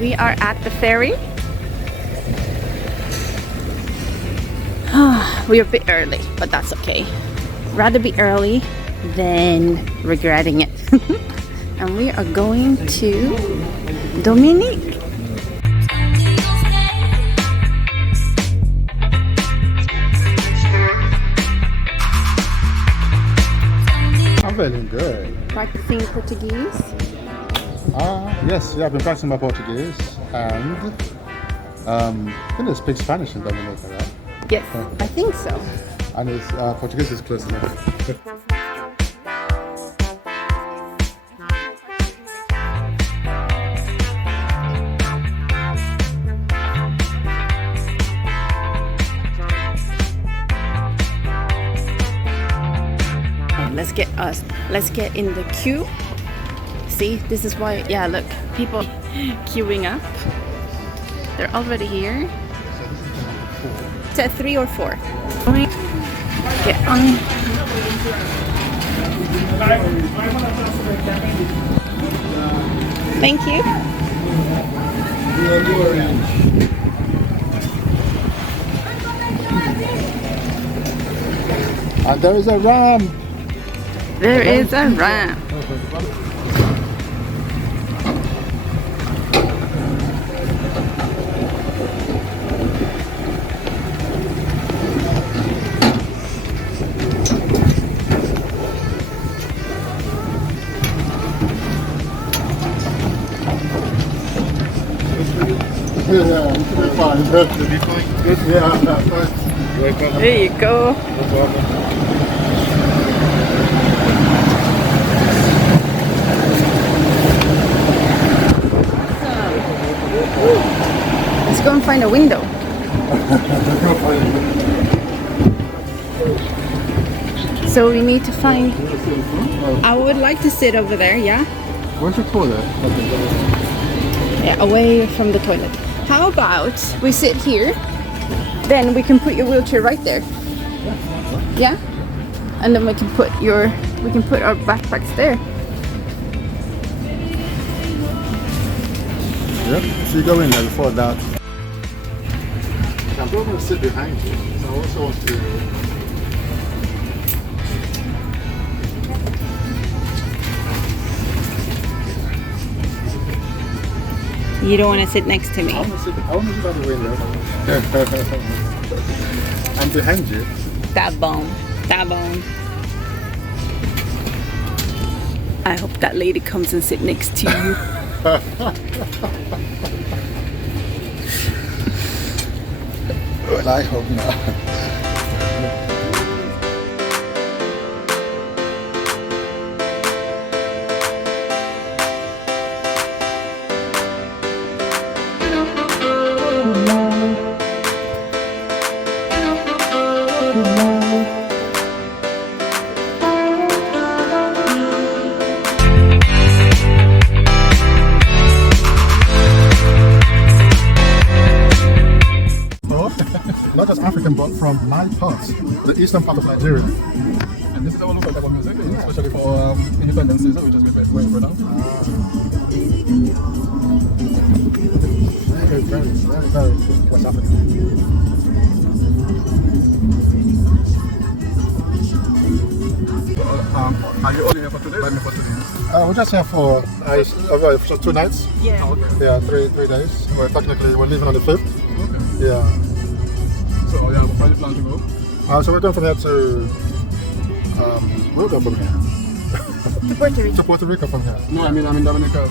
We are at the ferry. We're a bit early, but that's okay. Rather be early than regretting it. And we are going to Dominique. I'm feeling good. Practicing Portuguese. Yes, I've been practicing my Portuguese and I think they speak Spanish in Dominica, right? Yes, I think so. And it's, Portuguese is close enough. Let's get in the queue. See, this is why, yeah, look, people queuing up. They're already here. It's at 3 or 4. Get on. Thank you. And there is a ram. There is a ramp. Yeah, it should be fine. Should be fine. Good. Yeah, fine. There you go. Let's go and find a window. So we need to find. I would like to sit over there, yeah? Where's your toilet? Yeah, away from the toilet. How about we sit here? Then we can put your wheelchair right there. Yeah? And then we can put our backpacks there. Yep, so you go in there before that. I'm not going to sit behind you, so I also want to... You don't want to sit next to me. I want to sit by the window. I'm behind you. That bone. I hope that lady comes and sit next to you. Well, I hope not. Not just African, but from my part, the eastern part of Nigeria. And this is our local type of music, especially for independence season, which is going for now. Very West African. Are you only here for today? We're just here for 2 nights. Yeah. Oh, okay. Yeah, 3 days. Technically, we're leaving on the 5th. Okay. Yeah. So, yeah, where do you plan to go? So we're going from here to... we'll go from here. To Puerto Rico. To Puerto Rico from here. No, I mean Dominica.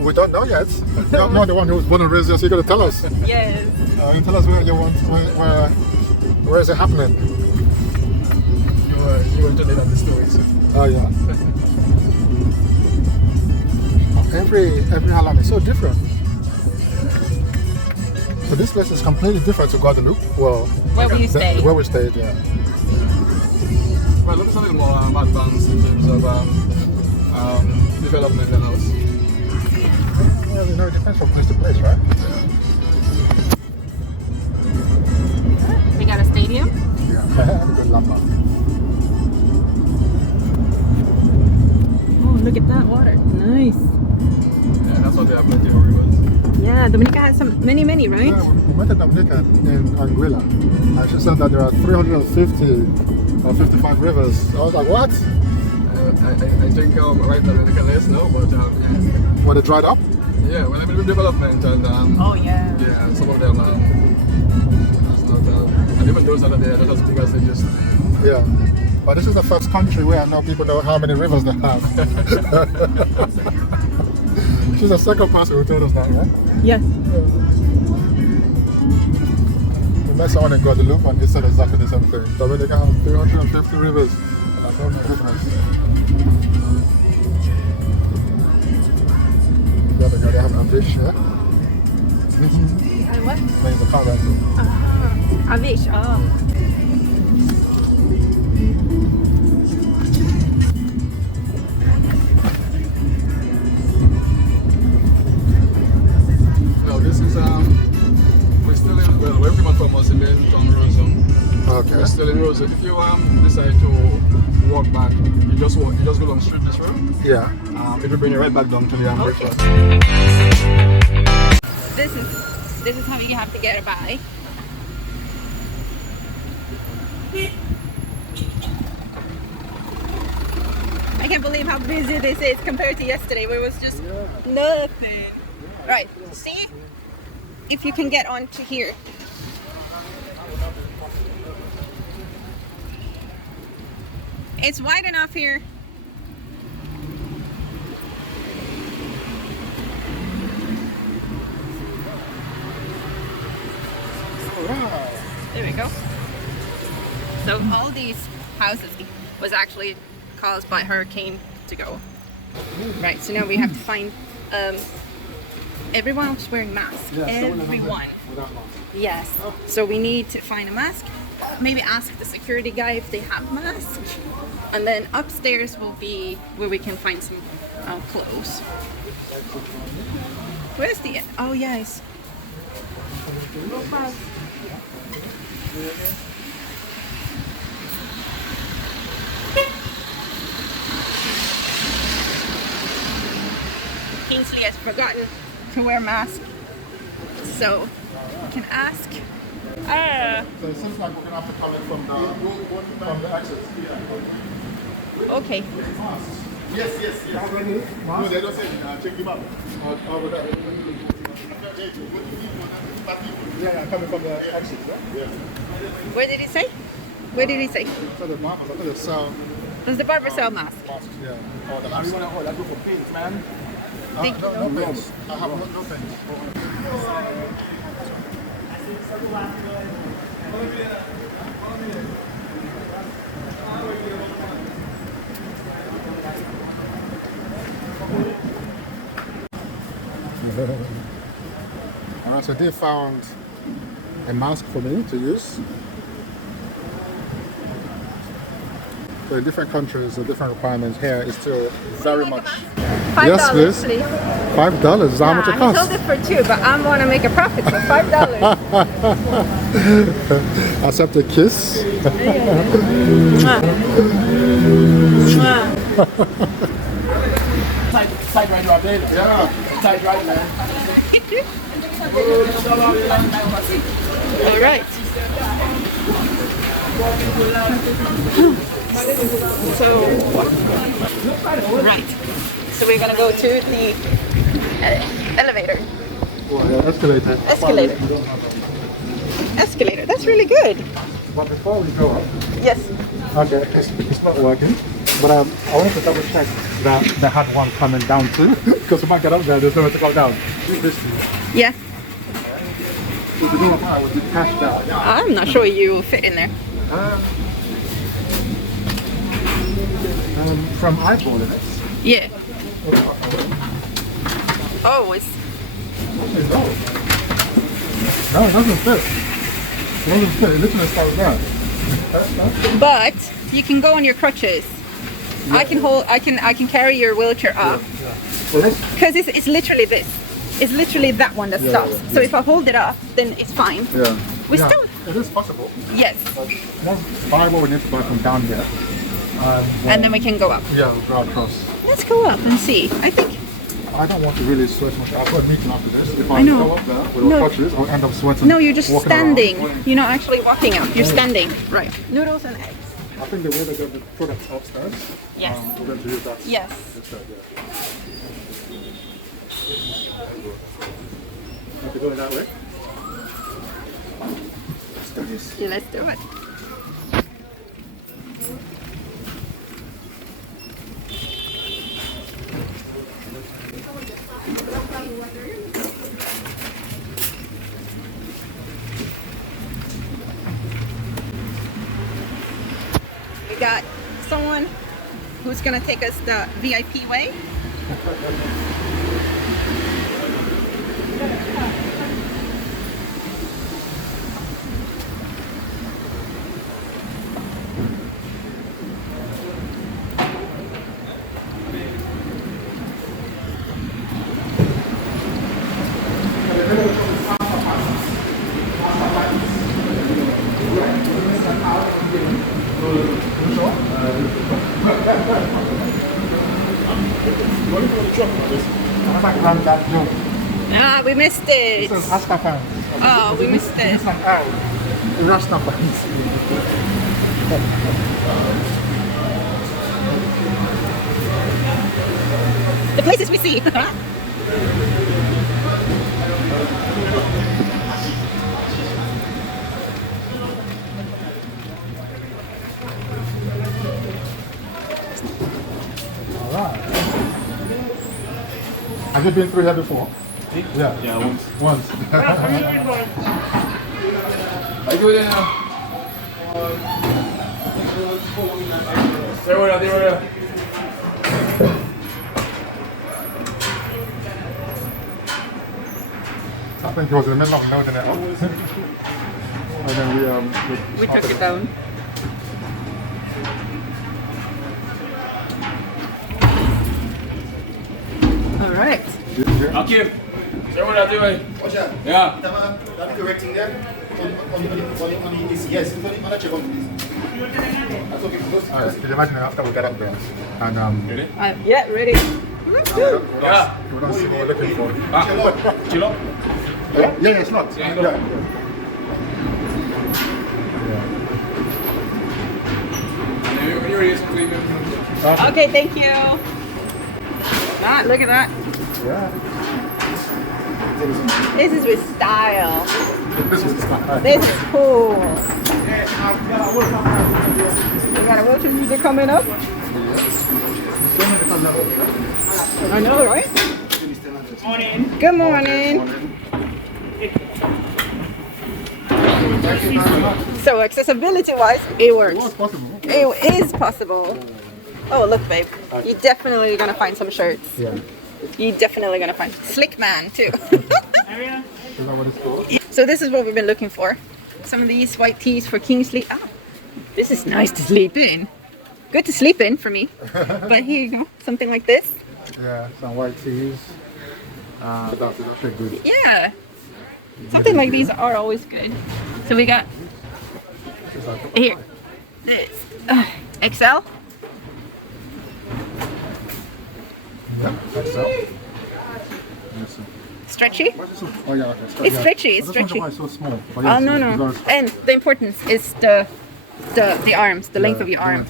We don't know yet. You're not the one who was born and raised here, so you got to tell us. Yes. You tell us where you want, where is it happening? You went to lay down the stories. Oh yeah. Every island is so different. So this place is completely different to Guadeloupe. Well, Where we stayed. Where we stayed, yeah. Well, look, it's a little more advanced in terms of development and else. Well, you know, it depends from place to place, right? We got a stadium. Yeah, good lamba. Oh, look at that water. Nice. Yeah, that's what they have plenty of rivers. Yeah. Yeah, Dominica has many, right? Yeah, we met at Dominica in Anguilla, and she said that there are 350 or 55 rivers. I was like, what? I think right now Dominica less now, but yeah. Were they dried up? Yeah, well, I mean, with development and Oh yeah. yeah, some of them it's not, and even those that are there, not as big as they used to be. Yeah. But this is the first country where I know people know how many rivers they have. She's the second person who told us that, right? Yes. We met someone in Guadeloupe and he said exactly the same thing. Dominica has 350 rivers. I don't know difference. Yeah, they have Amidst, yeah? And what? There's a car rental. Avish. Oh. No, this is we're still in we're pretty much from Australia from Rosum. Okay. We're still in Rosum. If you decide to walk back, you just go down straight this road. Yeah. It will bring you right back down to the breakfast. This is how you have to get by. I can't believe how busy this is compared to yesterday where it was just nothing. Right, see if you can get onto here. It's wide enough here. There we go. So all these houses was actually caused by hurricane to go. Right, so now we have to find everyone was wearing masks. Everyone. Yes. So we need to find a mask. Maybe ask the security guy if they have masks. And then upstairs will be where we can find some clothes. Where's the... Oh, yes. Kingsley has forgotten to wear mask. So, we can ask... So it seems like we're going to have to come in from the exit. Okay. Yes. No, they don't say check them out. Yeah, coming from the exit, yeah? Where did he say? Where did he say? So the barbers, I thought they sell Does the barber sell masks? masks, yeah. Or the I masks. want to hold that for paint, man. No paints. I have no paints. Alright, so they found a mask for me to use. So in different countries, the different requirements. Here is still very much. $5, Yes, please. please. $5 is how much it He sold costs. it for $2, but I want to make a profit, so $5. Accept a kiss. Side right, you are there. Yeah. Side right, man. All right. So, right. So we're gonna go to the elevator. Oh, yeah, escalator. Escalator. That's really good. But before we go up, Yes. okay, it's not working. But I wanted to double check that they had one coming down too, because we might get up there, there's nowhere to go down. This Yeah. so to go up high with the cash down. I'm not sure you will fit in there. From eyeballing it. Yeah. Oh, it's. No, it doesn't fit. It doesn't fit. It literally starts there. But you can go on your crutches. I can hold. I can carry your wheelchair up Well, this, because it's literally this. It's literally that one that stops. yeah. So if I hold it up, then it's fine. yeah. We yeah, still. it is possible. Yes. Let's buy what we need to buy from down here. And then we can go up. Yeah, we'll go across. Let's go up and see. I think I don't want to really sweat much. I've got a meeting after this. If I I know. go up there with No. no crutches, I'll end up sweating. No, you're just walking standing. around. You're not actually walking out. You're standing. Right. Noodles and eggs. I think the way they got the products upstairs, Yes. we're going to use that. Yes. Instead, yeah. Have to go in that way. Let's do this. Yeah, let's do it. We got someone who's gonna take us the VIP way. I'm like around that joke. Ah, we missed it. This is Rasta fans. Oh, we missed it. It's like, oh, Rasta fans. The places we see. Alright. Have you been through here before? Yeah. Yeah, once. Once. I go there now. There we are, there we are. I think he was in the middle of building it up. And then We took it down. All right. Akim, there we are, there we are. Watch out. Yeah. That correcting there. On the yes. On the check on this. That's okay. Alright, can you imagine after we got up there and Ready? Yeah, ready. Yeah. we don't see what we're looking for. Ah, chill up. Yeah, it's not. Yeah, Yeah. When you're ready, something leave it. Okay, thank you. Ah, look at that. Yeah. This is with style. This was not. This is cool. We got a worship music coming up. I know, right? Morning. Good morning. So accessibility-wise, it works. It was possible. It is possible. Oh, look, babe. You're definitely gonna find some shirts. Yeah. You're definitely gonna find Slick Man too. Is that what it's called? So this is what we've been looking for. Some of these white tees for Kingsley. Ah, this is nice to sleep in. Good to sleep in for me. But here you go, something like this. Yeah, some white tees. That's actually good. Yeah, something like these are always good. So we got here this XL. Yeah, that's so. Yes, sir. Stretchy. Oh yeah, okay. It's stretchy. It's I just stretchy. wonder why it's so small. But Oh yes, no it's no. very small. And the importance is the arms, the length of your arm.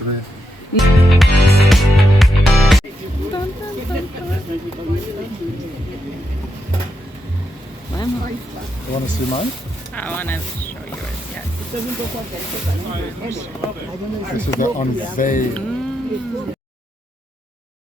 You want to see mine? I want to show yours. Yes. This is the unveil.